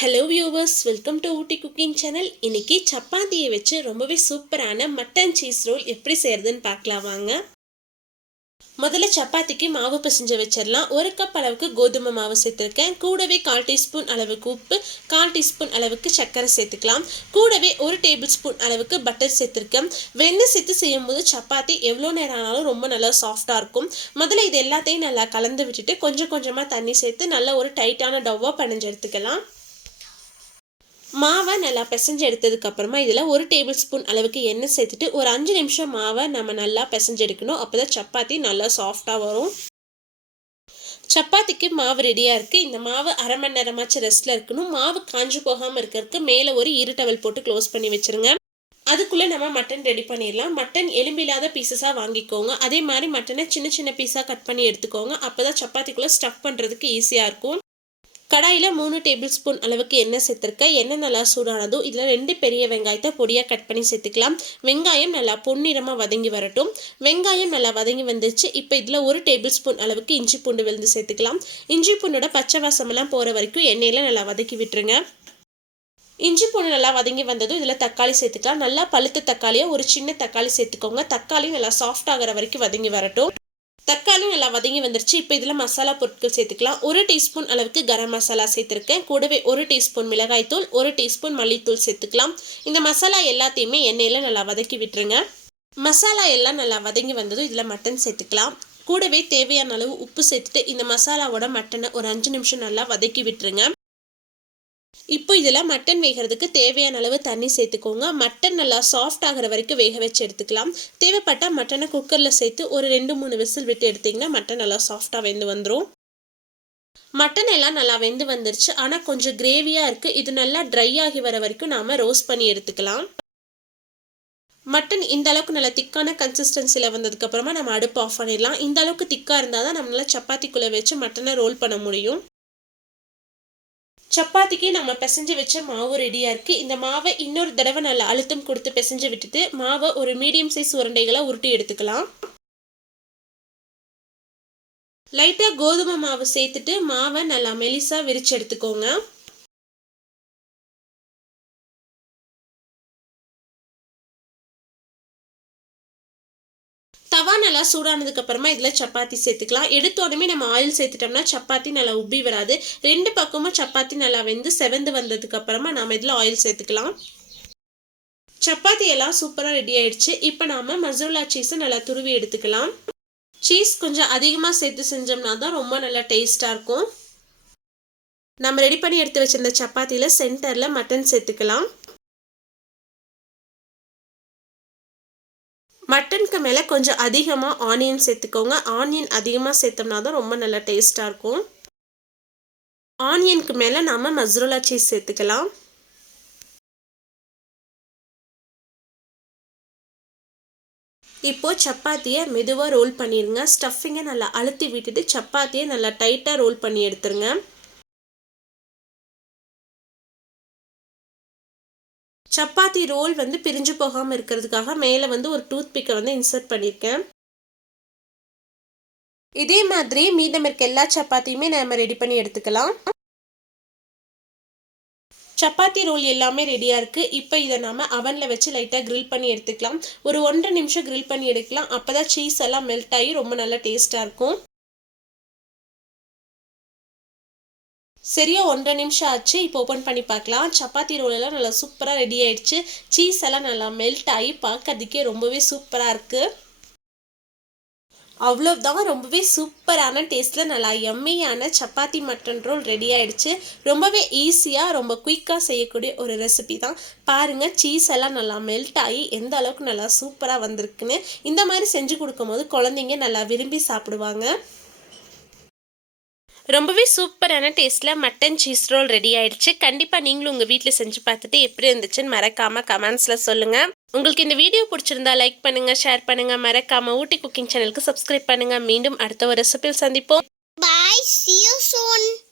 Hello viewers, welcome to Ooty cooking channel. இன்னைக்கு சப்பாத்தியை வச்சு ரொம்பவே சூப்பரான மட்டன் சீஸ் ரோல் எப்படி செய்யறதுன்னு பார்க்கலாம் வாங்க. முதல்ல சப்பாத்திக்கு மாவு பிசைஞ்சு வச்சிடலாம். 1 கப் அளவுக்கு கோதுமை மாவு சேர்த்துருக்கேன். கூடவே 1/4 டீஸ்பூன் அளவுக்கு உப்பு, 1/4 டீஸ்பூன் அளவுக்கு சர்க்கரை சேர்த்துக்கலாம். கூடவே 1 டேபிள் ஸ்பூன் அளவுக்கு பட்டர் சேர்த்துருக்கேன். வெண்ணெய் சேர்த்து செய்யும் போது சப்பாத்தி எவ்வளோ நேரம் ஆனாலும் ரொம்ப நல்லா சாஃப்டாக இருக்கும். முதல்ல இது எல்லாத்தையும் நல்லா கலந்து விட்டுட்டு கொஞ்சம் கொஞ்சமாக தண்ணி சேர்த்து நல்லா ஒரு டைட்டான டவ்வாக பிணைஞ்சு எடுத்துக்கலாம். மாவை நல்லா பிசைஞ்சு எடுத்ததுக்கு அப்புறமா இதில் 1 டேபிள் ஸ்பூன் அளவுக்கு எண்ணெய் சேர்த்துட்டு ஒரு 5 நிமிஷம் மாவை நம்ம நல்லா பிசைஞ்சு எடுக்கணும். அப்போ தான் சப்பாத்தி நல்லா சாஃப்டாக வரும். சப்பாத்திக்கு மாவு ரெடியாக இருக்குது. இந்த மாவு அரை மணி நேரமாச்சு ரெஸ்ட்டில் இருக்கணும். மாவு காஞ்சு போகாமல் இருக்கிறதுக்கு மேலே ஒரு ஈரட்டவல் போட்டு க்ளோஸ் பண்ணி வச்சுருங்க. அதுக்குள்ளே நம்ம மட்டன் ரெடி பண்ணிடலாம். மட்டன் எலும்பில்லாத பீசஸாக வாங்கிக்கோங்க. அதே மாதிரி மட்டனை சின்ன சின்ன பீஸாக கட் பண்ணி எடுத்துக்கோங்க. அப்போ தான் சப்பாத்திக்குள்ளே ஸ்டஃப் பண்ணுறதுக்கு ஈஸியாக இருக்கும். கடாயில் 3 டேபிள் ஸ்பூன் அளவுக்கு எண்ணெய் சேர்த்துருக்கேன். எண்ணெய் நல்லா சூடானதும் இதில் 2 பெரிய வெங்காயத்தை பொடியாக கட் பண்ணி சேர்த்துக்கலாம். வெங்காயம் நல்லா பொன்னிறமாக வதங்கி வரட்டும். வெங்காயம் நல்லா வதங்கி வந்துச்சு. இப்போ இதில் 1 டேபிள் ஸ்பூன் அளவுக்கு இஞ்சி பூண்டு விழுந்து சேர்த்துக்கலாம். இஞ்சி பூண்டோட பச்சை வாசமெல்லாம் போகிற வரைக்கும் எண்ணெயில் நல்லா வதக்கி விட்டுருங்க. இஞ்சி பூண்டு நல்லா வதங்கி வந்ததும் இதில் தக்காளி சேர்த்துக்கலாம். நல்லா பழுத்த தக்காளியாக ஒரு சின்ன தக்காளி சேர்த்துக்கோங்க. தக்காளி நல்லா சாஃப்ட் ஆகிற வரைக்கும் வதங்கி வரட்டும். தக்காளி நல்லா வதங்கி வந்துருச்சு. இப்போ இதில் மசாலா பொருட்கள் சேர்த்துக்கலாம். 1 டீஸ்பூன் அளவுக்கு கரம் மசாலா சேர்த்துருக்கேன். கூடவே 1 டீஸ்பூன் மிளகாய்த்தூள், 1 டீஸ்பூன் மல்லித்தூள் சேர்த்துக்கலாம். இந்த மசாலா எல்லாத்தையுமே எண்ணெயில் நல்லா வதக்கி விட்டுருங்க. மசாலா எல்லாம் நல்லா வதங்கி வந்ததும் இதில் மட்டன் சேர்த்துக்கலாம். கூடவே தேவையான அளவு உப்பு சேர்த்துட்டு இந்த மசாலாவோட மட்டனை ஒரு 5 நிமிஷம் நல்லா வதக்கி விட்டுருங்க. இப்போ இதில் மட்டன் வேகிறதுக்கு தேவையான அளவு தண்ணி சேர்த்துக்கோங்க. மட்டன் நல்லா சாஃப்ட் ஆகிற வரைக்கும் வேக வச்சு எடுத்துக்கலாம். தேவைப்பட்டால் மட்டனை குக்கரில் சேர்த்து ஒரு 2-3 விசில் விட்டு எடுத்திங்கன்னா மட்டன் நல்லா சாஃப்டாக வெந்து வந்துடும். மட்டன் எல்லாம் நல்லா வெந்து வந்துருச்சு. ஆனால் கொஞ்சம் கிரேவியாக இருக்குது. இது நல்லா ட்ரை ஆகி வர வரைக்கும் நாம் ரோஸ்ட் பண்ணி எடுத்துக்கலாம். மட்டன் இந்த அளவுக்கு நல்லா திக்கான கன்சிஸ்டன்சியில் வந்ததுக்கப்புறமா நம்ம அடுப்பு ஆஃப் பண்ணிடலாம். இந்த அளவுக்கு திக்காக இருந்தால் தான் நம்மளால் சப்பாத்திக்குள்ளே வச்சு மட்டனை ரோல் பண்ண முடியும். சப்பாத்திக்கு நம்ம பிசைஞ்சு வச்ச மாவு ரெடியாக இருக்குது. இந்த மாவை இன்னொரு தடவை நல்லா அழுத்தம் கொடுத்து பிசைஞ்சு விட்டுட்டு மாவை ஒரு மீடியம் சைஸ் உருண்டைகளாக உருட்டி எடுத்துக்கலாம். லைட்டாக கோதுமை மாவு சேர்த்துட்டு மாவை நல்லா மெலிசாக விரிச்சு எடுத்துக்கோங்க. தவா நல்லா சூடானதுக்கு அப்புறமா இதில் சப்பாத்தி சேர்த்துக்கலாம். எடுத்தோடனே நம்ம ஆயில் சேர்த்துட்டோம்னா சப்பாத்தி நல்லா உப்பி வராது. 2 பக்கமும் சப்பாத்தி நல்லா வெந்து செவந்து வந்ததுக்கு அப்புறமா நாம் இதில் ஆயில் சேர்த்துக்கலாம். சப்பாத்தி எல்லாம் சூப்பராக ரெடி ஆயிடுச்சு. இப்போ நாம் மசாலா சீஸை நல்லா துருவி எடுத்துக்கலாம். சீஸ் கொஞ்சம் அதிகமாக சேர்த்து செஞ்சோம்னா தான் ரொம்ப நல்லா டேஸ்ட்டாக இருக்கும். நம்ம ரெடி பண்ணி எடுத்து வச்சிருந்த சப்பாத்தியில் சென்டரில் மட்டன் சேர்த்துக்கலாம். மட்டனுக்கு மேலே கொஞ்சம் அதிகமாக ஆனியன் சேர்த்துக்கோங்க. ஆனியன் அதிகமாக சேர்த்தோம்னா தான் ரொம்ப நல்லா டேஸ்ட்டாக இருக்கும். ஆனியனுக்கு மேலே நாம் மசாலா சீஸ் சேர்த்துக்கலாம். இப்போது சப்பாத்தியை மெதுவாக ரோல் பண்ணிடுங்க. ஸ்டஃபிங்கை நல்லா அழுத்தி விட்டுட்டு சப்பாத்தியை நல்லா டைட்டாக ரோல் பண்ணி எடுத்துருங்க. சப்பாத்தி ரோல் பிரிஞ்சு போகாமல் இருக்கிறதுக்காக மேலே ஒரு டூத் பிக்கை இன்சர்ட் பண்ணியிருக்கேன். இதே மாதிரி மீதம் இருக்க எல்லா சப்பாத்தியுமே நம்ம ரெடி பண்ணி எடுத்துக்கலாம். சப்பாத்தி ரோல் எல்லாமே ரெடியாக இருக்குது. இப்போ இதை நம்ம அவனில் வச்சு லைட்டாக கிரில் பண்ணி எடுத்துக்கலாம். ஒரு 1.5 நிமிஷம் கிரில் பண்ணி எடுக்கலாம். அப்போ தான் சீஸ் எல்லாம் மெல்ட் ஆகி ரொம்ப நல்லா டேஸ்ட்டாக இருக்கும். சரியா 1.5 நிமிஷம் ஆச்சு. இப்போ ஓப்பன் பண்ணி பார்க்கலாம். சப்பாத்தி ரோல் எல்லாம் நல்லா சூப்பராக ரெடி ஆயிடுச்சு. சீஸ் எல்லாம் நல்லா மெல்ட் ஆகி பார்க்கறதுக்கே ரொம்பவே சூப்பராக இருக்குது. அவ்வளோதான், ரொம்பவே சூப்பரான டேஸ்ட்டில் நல்லா எம்மியான சப்பாத்தி மட்டன் ரோல் ரெடி ஆயிடுச்சு. ரொம்பவே ஈஸியாக ரொம்ப குயிக்காக செய்யக்கூடிய ஒரு ரெசிபி தான். பாருங்கள், சீஸ் எல்லாம் நல்லா மெல்ட் ஆகி எந்த அளவுக்கு நல்லா சூப்பராக வந்திருக்குன்னு. இந்த மாதிரி செஞ்சு கொடுக்கும்போது குழந்தைங்க நல்லா விரும்பி சாப்பிடுவாங்க. ரொம்பவே சூப்பரான டேஸ்ட்டில் மட்டன் சீஸ் ரோல் ரெடி ஆயிடுச்சு. கண்டிப்பாக நீங்களும் உங்கள் வீட்டில் செஞ்சு பார்த்துட்டு எப்படி இருந்துச்சுன்னு மறக்காமல் கமெண்ட்ஸில் சொல்லுங்கள். உங்களுக்கு இந்த வீடியோ பிடிச்சிருந்தா லைக் பண்ணுங்கள், ஷேர் பண்ணுங்கள். மறக்காமல் ஊட்டி குக்கிங் சேனலுக்கு சப்ஸ்கிரைப் பண்ணுங்கள். மீண்டும் அடுத்த ஒரு ரெசிபியில் சந்திப்போம். Bye, see you soon.